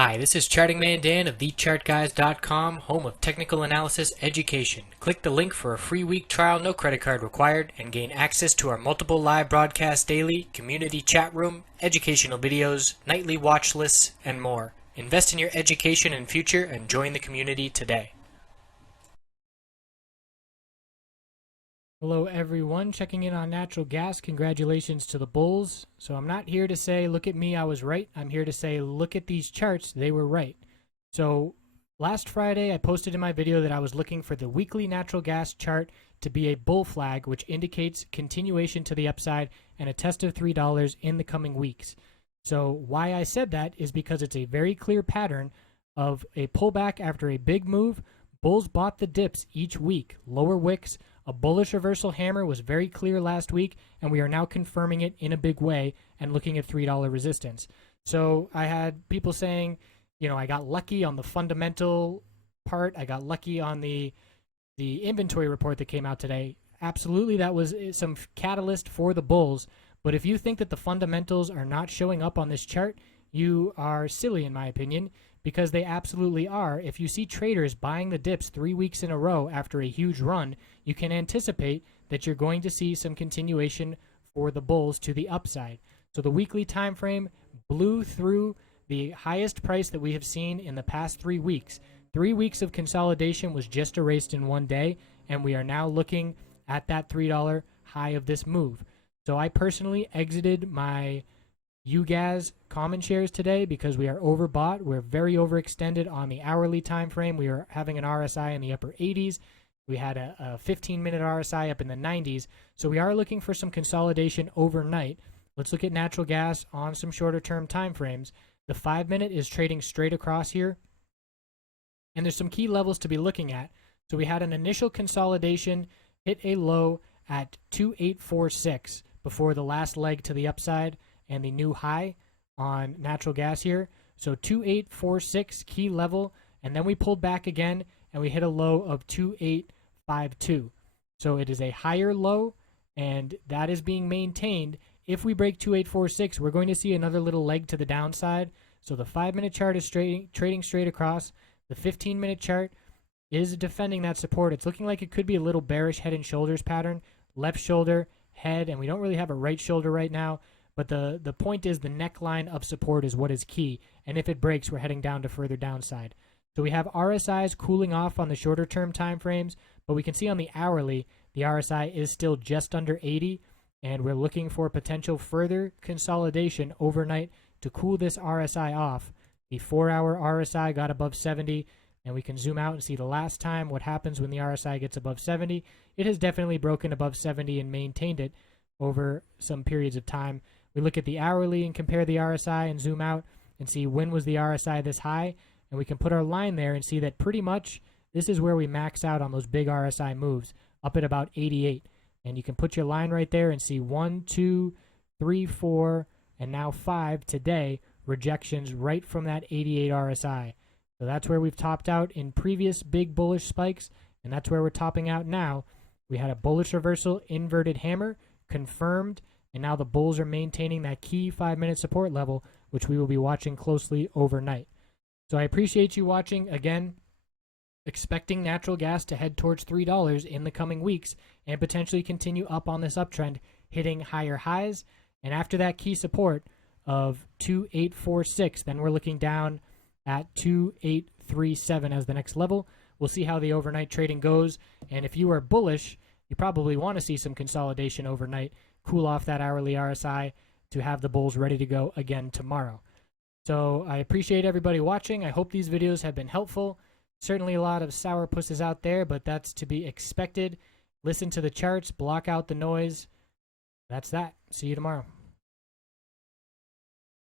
Hi, this is Charting Man Dan of TheChartGuys.com, home of technical analysis education. Click the link for a free week trial, no credit card required, and gain access to our multiple live broadcasts daily, community chat room, educational videos, nightly watch lists, and more. Invest in your education and future and join the community today. Hello everyone, checking in on natural gas. Congratulations to the bulls. So I'm not here to say, look at me, I was right. I'm here to say, look at these charts, they were right. So last Friday, I posted in my video that I was looking for the weekly natural gas chart to be a bull flag, which indicates continuation to the upside and a test of $3 in the coming weeks. So why I said that is because it's a very clear pattern of a pullback after a big move. Bulls bought the dips each week, lower wicks. A bullish reversal hammer was very clear last week, and we are now confirming it in a big way and looking at $3 resistance. So I had people saying, I got lucky on the fundamental part. I got lucky on the inventory report that came out today. Absolutely, that was some catalyst for the bulls. But if you think that the fundamentals are not showing up on this chart, you are silly, in my opinion, because they absolutely are. If you see traders buying the dips 3 weeks in a row after a huge run, you can anticipate that you're going to see some continuation for the bulls to the upside. So the weekly time frame blew through the highest price that we have seen in the past 3 weeks. 3 weeks of consolidation was just erased in one day, and we are now looking at that $3 high of this move. So I personally exited my UGAS common shares today because we are overbought. We're very overextended on the hourly time frame. We are having an RSI in the upper 80s. We had a 15-minute RSI up in the 90s. So we are looking for some consolidation overnight. Let's look at natural gas on some shorter-term time frames. The 5-minute is trading straight across here. And there's some key levels to be looking at. So we had an initial consolidation, hit a low at 2846 before the last leg to the upside and the new high on natural gas here. So 2846 key level, and then we pulled back again and we hit a low of 2852. So it is a higher low, and that is being maintained. If we break 2846, we're going to see another little leg to the downside. So the 5-minute chart is trading straight across. The 15-minute chart is defending that support. It's looking like it could be a little bearish head and shoulders pattern. Left shoulder, head, and we don't really have a right shoulder right now. But the point is the neckline of support is what is key. And if it breaks, we're heading down to further downside. So we have RSIs cooling off on the shorter term time frames, but we can see on the hourly, the RSI is still just under 80, and we're looking for potential further consolidation overnight to cool this RSI off. The 4-hour RSI got above 70, and we can zoom out and see the last time what happens when the RSI gets above 70. It has definitely broken above 70 and maintained it over some periods of time. We look at the hourly and compare the RSI and zoom out and see when was the RSI this high, and we can put our line there and see that pretty much this is where we max out on those big RSI moves, up at about 88. And you can put your line right there and see 1, 2, 3, 4, and now 5 today, rejections right from that 88 RSI. So that's where we've topped out in previous big bullish spikes, and that's where we're topping out now. We had a bullish reversal, inverted hammer, confirmed, and now the bulls are maintaining that key 5-minute support level, which we will be watching closely overnight. So I appreciate you watching. Again, expecting natural gas to head towards $3 in the coming weeks and potentially continue up on this uptrend, hitting higher highs. And after that key support of 2846, then we're looking down at 2837 as the next level. We'll see how the overnight trading goes. And if you are bullish, you probably want to see some consolidation overnight, cool off that hourly RSI to have the bulls ready to go again tomorrow. So I appreciate everybody watching. I hope these videos have been helpful. Certainly a lot of sourpusses out there, but that's to be expected. Listen to the charts, block out the noise. That's that. See you tomorrow.